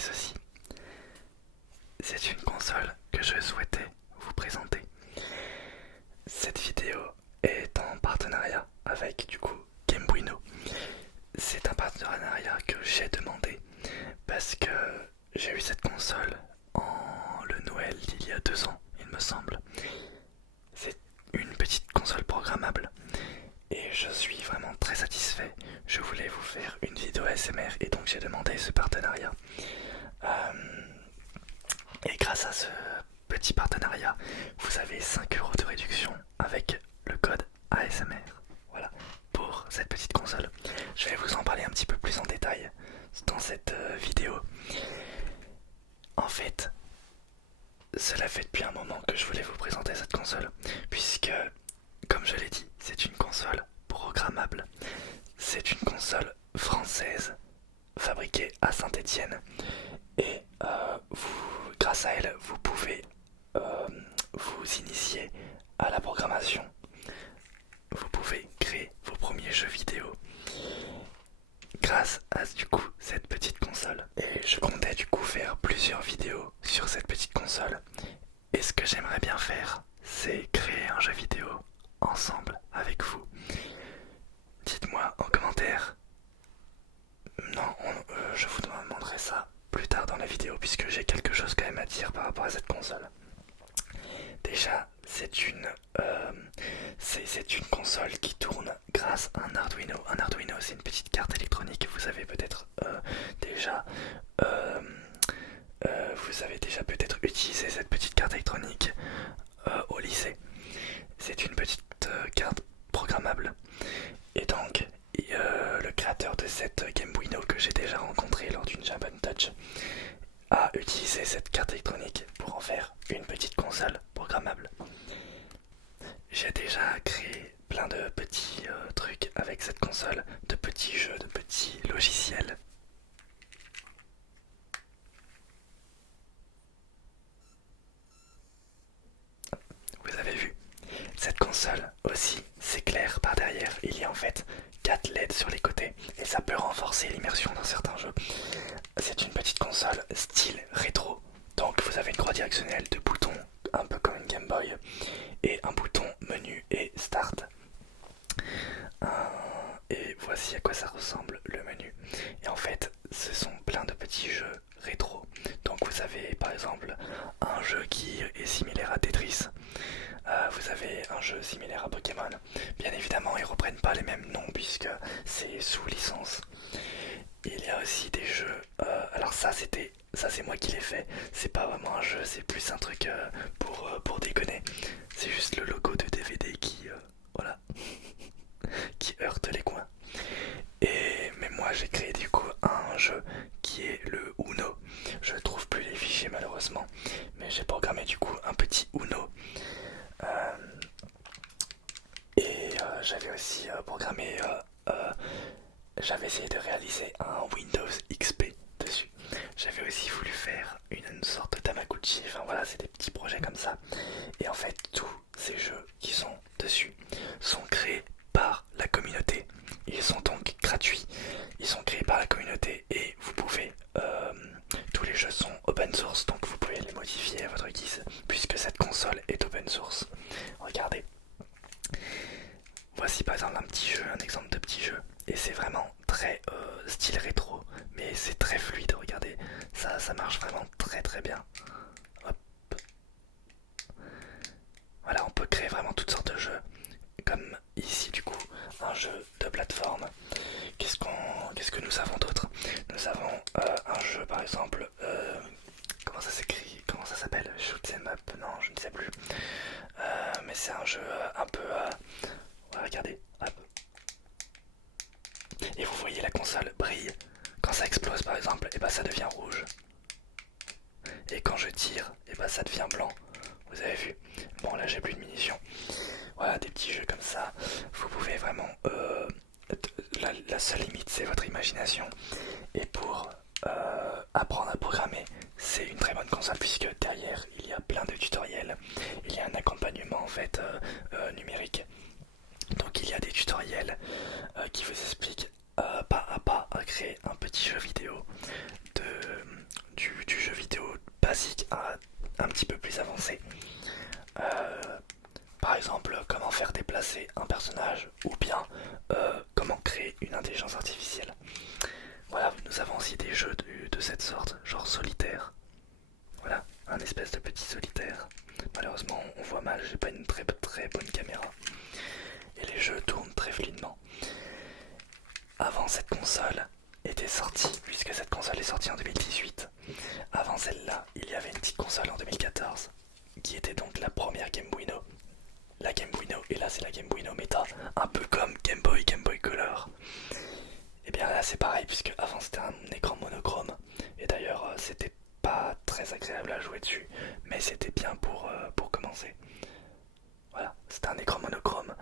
ceci. C'est une console que je souhaitais vous présenter. Cette vidéo est en partenariat avec du coup Game Bueno. C'est un partenariat que j'ai demandé parce que j'ai eu cette console en le Noël d'il y a 2 ans, il me semble. C'est une petite console programmable et je suis vraiment très satisfait. Je voulais vous faire une vidéo ASMR et donc j'ai demandé ce partenariat. Et grâce à ce petit partenariat, vous avez 5 euros de réduction avec le code ASMR. Voilà, pour cette petite console. Je vais vous en parler un petit peu plus en détail dans cette vidéo. En fait, cela fait depuis un moment que je voulais vous présenter cette console, puisque, comme je l'ai dit, c'est une console programmable. C'est une console française, fabriquée à Saint-Étienne, et grâce à elle, vous pouvez vous initier à la programmation. Vous pouvez créer vos premiers jeux vidéo grâce à du coup cette petite console. Et je comptais du coup faire plusieurs vidéos sur cette petite console. Et ce que j'aimerais bien faire, c'est créer un jeu vidéo ensemble avec vous. Dites-moi en commentaire. Non, je vous demanderai ça plus tard dans la vidéo puisque j'ai quelque chose quand même à dire par rapport à cette console. Déjà, c'est une console qui tourne grâce à un Arduino. Un Arduino, c'est une petite carte électronique. Vous avez peut-être déjà, peut-être utilisé cette petite carte électronique au lycée. C'est une petite carte programmable. Et donc, le créateur de cette Game Bueno que j'ai déjà rencontré lors d'une Japan Touch a utilisé cette carte électronique pour en faire une petite console programmable. J'ai déjà créé plein de petits trucs avec cette console, de petits jeux, de petits logiciels. Vous avez vu, cette console aussi s'éclaire par derrière. Il y a en fait 4 LED sur les côtés et ça peut renforcer l'immersion dans certains jeux. C'est une petite console style rétro. Donc vous avez une croix directionnelle, 2 boutons, un peu comme une Game Boy, et un bouton menu et start. Et voici à quoi ça ressemble le menu. Et en fait, ce sont plein de petits jeux rétro. Donc vous avez par exemple un jeu qui est similaire à Tetris. Vous avez un jeu similaire à Pokémon. Bien évidemment, ils reprennent pas les mêmes noms puisque c'est sous licence. Il y a aussi des jeux. Alors ça c'est moi qui l'ai fait. C'est pas vraiment un jeu, c'est plus un truc pour déconner. C'est juste le logo de DVD qui voilà qui heurte les coins. Mais moi j'ai créé du coup un jeu qui est le Uno. Je trouve plus les fichiers malheureusement, mais j'ai programmé du coup un petit Uno. J'avais aussi programmé. J'avais essayé de réaliser un Windows XP dessus. J'avais aussi voulu faire une sorte de Tamagotchi. Enfin voilà, c'est des petits projets comme ça. Et en fait, tous ces jeux qui sont dessus sont créés par la communauté. Ils sont donc gratuits. Ils sont créés par la communauté et vous pouvez. Tous les jeux sont open source, donc vous pouvez les modifier à votre guise, puisque cette console est open source. Regardez. Voici par exemple un exemple de petit jeu. Et c'est vraiment très style rétro, mais c'est très fluide, regardez. Ça marche vraiment très très bien. Hop. Voilà, on peut créer vraiment toutes sortes de jeux. Comme ici du coup, un jeu de plateforme. Qu'est-ce que nous avons d'autre? Nous avons un jeu par exemple. Comment ça s'écrit? Comment ça s'appelle? Shoot 'em up? Non, je ne sais plus. Mais c'est un jeu un peu. Ouais, regardez. Hop. Et vous voyez la console brille. Quand ça explose par exemple, et bah ça devient rouge. Et quand je tire, et bah ça devient blanc. Vous avez vu? Bon là j'ai plus de munitions. Voilà, des petits jeux comme ça. Vous pouvez vraiment... la seule limite c'est votre imagination. Et pour apprendre à programmer, c'est une très bonne console puisque derrière il y a plein de tutoriels. Il y a un accompagnement en fait numérique. Donc il y a des tutoriels qui vous expliquent pas à pas à créer un petit jeu vidéo les jeux de cette sorte, genre solitaire. Voilà, un espèce de petit solitaire. Malheureusement, on voit mal, j'ai pas une très bonne caméra. Et les jeux tournent très fluidement. Avant cette console était sortie, puisque cette console est sortie en 2018, avant celle-là, il y avait une petite console en 2014, qui était donc la première Game Boy No. La Game Boy No, et là c'est la Game Boy No Meta, un peu comme Game Boy Color. Et bien là c'est pareil, puisque avant c'était un écran monochrome, et d'ailleurs c'était pas très agréable à jouer dessus, mais c'était bien pour commencer. Voilà, c'était un écran monochrome,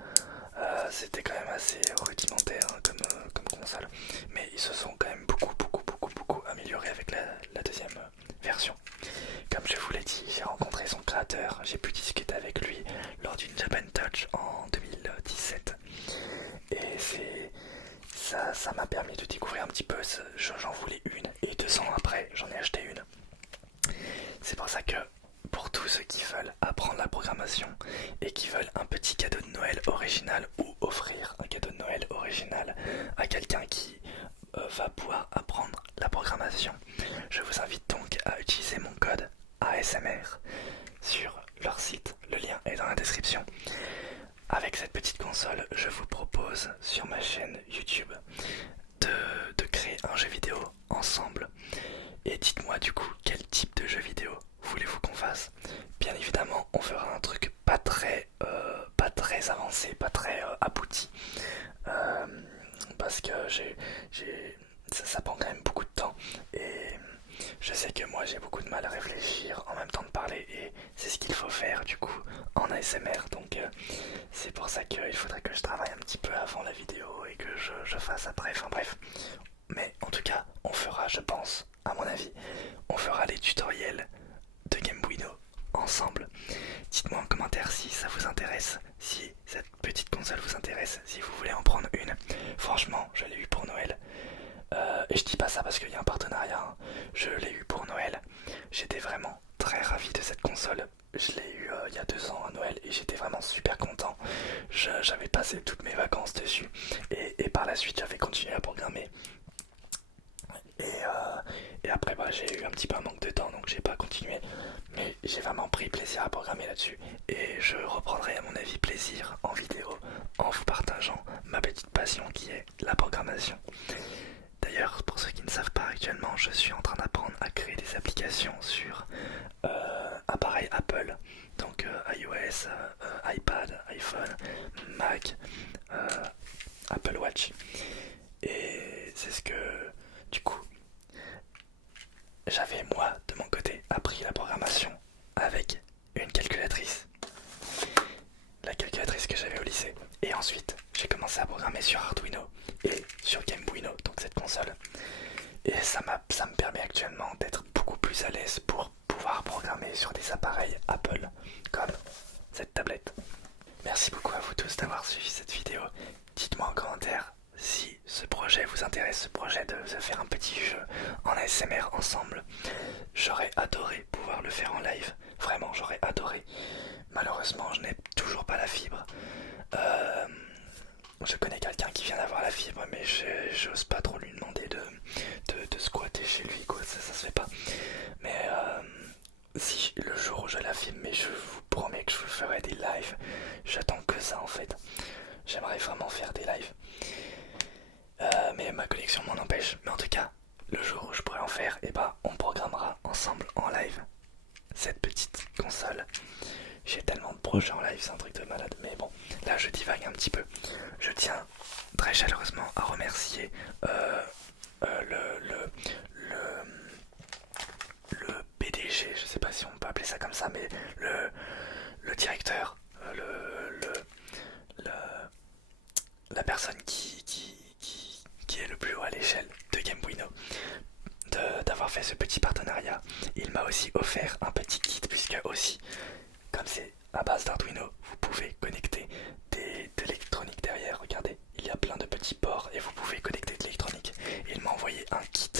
c'était quand même assez rudimentaire comme console, mais ils se sont quand même beaucoup améliorés avec la deuxième version. Comme je vous l'ai dit, j'ai rencontré son créateur, j'ai pu discuter avec lui lors d'une Japan Touch en 2017. Et ça m'a permis de découvrir un petit peu, j'en voulais une, et 2 ans après, j'en ai acheté une. C'est pour ça que, pour tous ceux qui veulent apprendre la programmation et qui veulent un petit cadeau de Noël original ou offrir un cadeau de Noël original à quelqu'un qui va pouvoir apprendre la programmation, je vous invite donc à utiliser mon code ASMR sur leur site, le lien est dans la description. Avec cette petite console, je vous propose sur ma chaîne YouTube de créer un jeu vidéo ensemble. Et dites-moi du coup quel type de jeu vidéo voulez-vous qu'on fasse. Bien évidemment, on fera un truc pas très avancé, pas très abouti, parce que ça prend quand même beaucoup de temps et je sais que moi j'ai beaucoup de mal à réfléchir en même temps de parler, et c'est ce qu'il faut faire du coup en ASMR, donc c'est pour ça qu'il faudrait que je travaille un petit peu avant la vidéo et que je fasse après, enfin bref. Mais en tout cas, on fera, je pense, à mon avis, on fera les tutoriels de Game Boy No ensemble. Dites-moi en commentaire si ça vous intéresse, si cette petite console vous intéresse, si vous voulez en prendre une. Franchement, je l'ai eu pour Noël. Et je dis pas ça parce qu'il y a un partenariat, hein. Je l'ai eu pour Noël. J'étais vraiment très ravi de cette console. Je l'ai eu il y a 2 ans à Noël et j'étais vraiment super content. J'avais passé toutes mes vacances dessus et par la suite j'avais continué à programmer. Et après j'ai eu un petit peu un manque de temps, donc j'ai pas continué. Mais j'ai vraiment pris plaisir à programmer là-dessus. Et je reprendrai à mon avis plaisir en vidéo en vous partageant ma petite passion qui est la programmation. D'ailleurs, pour ceux qui ne savent pas, actuellement je suis en train d'apprendre à créer des applications sur appareils Apple, donc iOS, iPad, iPhone, Mac, Apple Watch. Et c'est ce que, du coup, j'avais moi de mon côté appris la programmation avec une calculatrice, la calculatrice que j'avais au lycée. Et ensuite, j'ai commencé à programmer sur Arduino et sur Game Boy No, donc cette console. Et ça me permet actuellement d'être beaucoup plus à l'aise pour pouvoir programmer sur des appareils Apple, comme cette tablette. Merci beaucoup à vous tous d'avoir suivi cette vidéo. Dites-moi en commentaire si ce projet vous intéresse, ce projet de faire un petit jeu en ASMR ensemble. J'aurais adoré pouvoir le faire en live, vraiment j'aurais adoré. Malheureusement je n'ai toujours pas la fibre. Je connais quelqu'un qui vient d'avoir la fibre, mais j'ose pas trop lui demander de squatter chez lui, quoi, ça se fait pas. Mais si le jour où j'ai la fibre, mais je vous promets que je vous ferai des lives. J'attends que ça en fait. J'aimerais vraiment faire des lives. Mais ma connexion m'en empêche. Mais en tout cas, le jour où je pourrai en faire, et bah on programmera ensemble en live cette petite console. J'ai tellement de projets en live, c'est un truc de malade. Mais bon, là je divague un petit peu. Je tiens très chaleureusement à remercier le PDG, je sais pas si on peut appeler ça comme ça, mais le directeur, la personne qui est le plus haut à l'échelle de Game Boy No, d'avoir fait ce petit partenariat. Il m'a aussi offert un petit kit, puisque aussi, comme c'est à base d'Arduino, vous pouvez connecter de l'électronique derrière. Regardez, il y a plein de petits ports et vous pouvez connecter de l'électronique. Il m'a envoyé un kit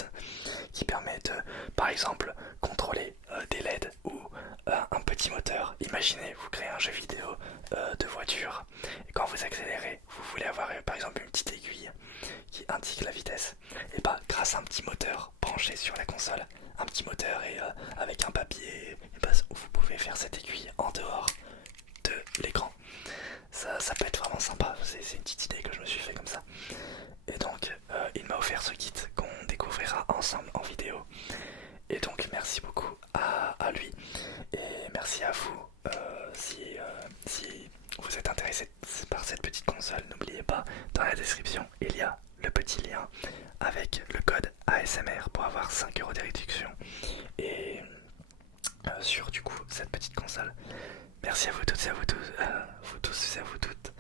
qui permet de, par exemple, contrôler des LED ou un petit moteur. Imaginez, vous créez un jeu vidéo de voiture et quand vous accélérez, vous voulez avoir par exemple une petite aiguille qui indique la vitesse. Et bah grâce à un petit moteur branché brancher sur la console un petit moteur et avec un papier, et bah, vous pouvez faire cette aiguille en dehors de l'écran. Ça peut être vraiment sympa, c'est une petite idée que je me suis fait comme ça. Et donc il m'a offert ce kit qu'on découvrira ensemble en vidéo. Et donc merci beaucoup à lui. Et merci à vous si vous êtes intéressé par cette petite console. N'oubliez pas, dans la description, il y a le petit lien avec le code ASMR pour avoir 5 € de réduction. Et sur du coup cette petite console. Merci à vous toutes et à vous tous, vous tous et à vous toutes